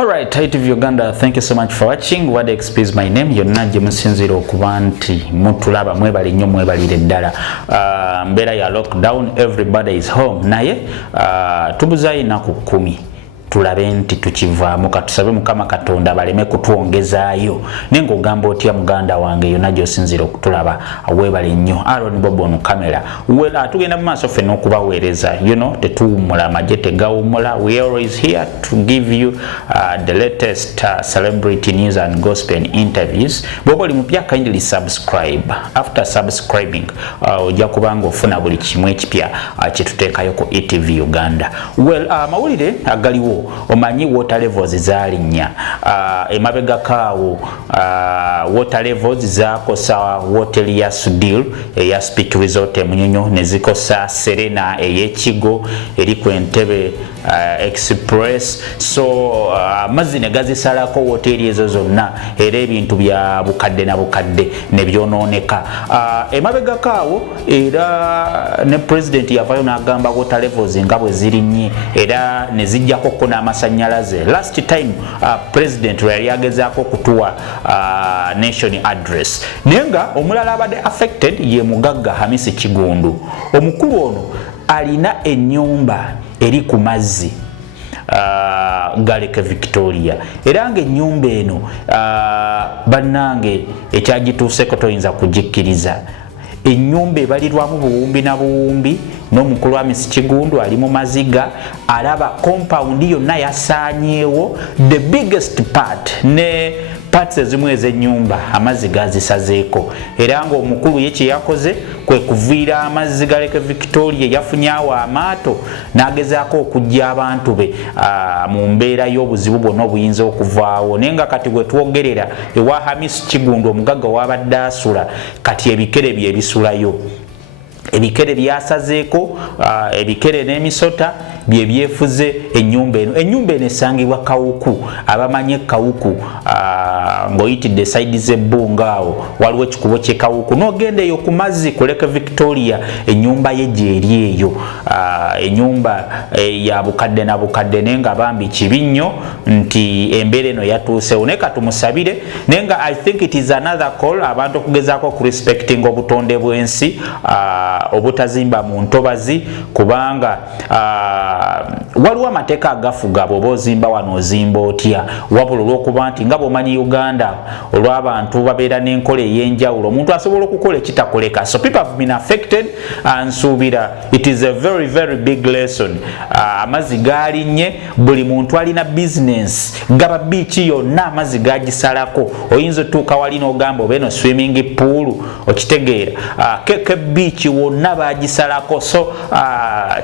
Alright, ITV Uganda, thank you so much for watching. WordXP is my name. Yonna gye musinzira okuba nti mutulaba mwebali nnyo mwebalire ddala. Mbeera ya lockdown, everybody is home. Naye tubuzayo ennaku 10 tulabe nti tukivaamu katusabe Mukama Katonda baleme kutwongezaayo. Naye ng'ogamba otya muganda wange yonna gy'osinzira okutulaba weebale nnyo. Aaron Bobo on camera. Tugenda mu maaso ffenna okubaweereza. Tetuwummula, amagye tegawummula. We always here to give you the latest celebrity news and gospel interviews. Bw'oba oli mupya, kindly subscribe. After subscribing, ojja kubanga ofuna buli kimu ekipya kye tuteekayo ku ITV Uganda. Mawulire agaliwo omanyi water levels zalinnya emabega kaawo water levels zakosa hotel ya Sudil eya Speak Resort Munyonyo ne zikosa Serena ey'Ekigo eri ku Entebbe Express. So amazzi ne gazisalako hoteli ezo zonna era ebintu bya bukadde na bukadde ne byonooneka. Emabega kaawo era ne president yavayo n'agamba water levels nga bwe zirinnye era ne zijjako n'amasanyalaze. Last time president yali agezaako kutuwa nation address. Nenga omulala abadde affected ye mugagga Hamisi Kigundu. Omukulu ono alina ennyumba eri ku mazzi Galeke Victoria. Era ng'ennyumba eno bannange ekyagituuseko toyinza kugikkiriza. Ennyumba ebalirwamu buwumbi na buwumbi n'omukulu wa Hamisi Kigundu ali mu maziga alaba compound yonna yasaanyeewo. The biggest part ne parts ezimu ez'ennyumba amazzi gazisazeeko era ng'omukulu ye kye yakoze kwe kuviira amazzi Galeke Victoria yafunyawo amaato n'agezaako okujja abantu be mu mbeera y'obuzibu bwonna obuyinza okuvaawo. naye nga kati bwe twogerera ewa Hamisi Kigundu omugagga w'abadde asula kati ebikere bye ebisulayo. Ebikere byasazeeko ebikere n'emisota bye byefuze ennyumba eno. Ennyumba eno esangibwa Kawuku. Abamanye Kawuku ng'oyitidde side z'ebbunga awo waliwo ekikubo ky'e Kawuku n'ogenda eyo ku mazzi ku Lake Victoria ennyumba ye gy'eri eyo. Ennyumba ya bukadde na bukadde naye nga bambi kibi nnyo nti embeera eno yatuusewo. Naye katumusabire naye nga I think it is another call abantu okugezaako ku respecting obutonde bw'ensi obutazimba mu ntobazi kubanga waliwo amateeka agafuga bw'oba ozimba wano ozimba otya wabula olw'okuba nti nga bw'omanyi Uganda olw'abantu babeera n'enkola ey'enjawulo omuntu asobola okukola ekitakoleka. So people have been affected nsuubira it is a very very big lesson. Amazzi gaalinnye buli muntu alina business gaba biiki yonna amazzi gagisalako. Oyinza otuuka wali n'ogamba oba eno swimming pool okitegeera keke biiki wonna bagisalako. So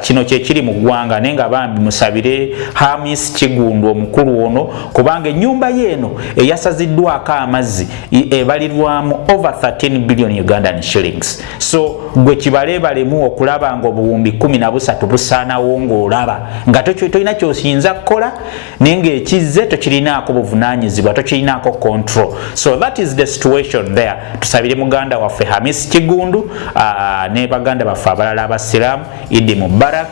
kino kye kiri mu ggwanga naye nga bambi musabire Hamisi Kigundu omukulu ono kubanga ennyumba yeeno eyasaziddwako amazzi ebalirwamu over 13 billion Ugandan shillings. So gwe kibalebalemu okulaba nga obuwumbi 13 busaanawo ng'olaba nga tolina ky'oyinza kukola naye ng'ekizze tokirinaako buvunaanyizibwa tokirinaako control. So that is the situation there. Tusabire muganda waffe Hamisi Kigundu ne baganda baffe abalala abasiraamu Idi Mubarak.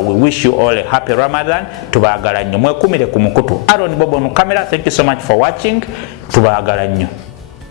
We wish you all a happy Ramadan. Tubaagala nnyo mwekumire ku mukutu. Aaron Bobo on camera. Thank you so much for watching. Tubaagala nnyo.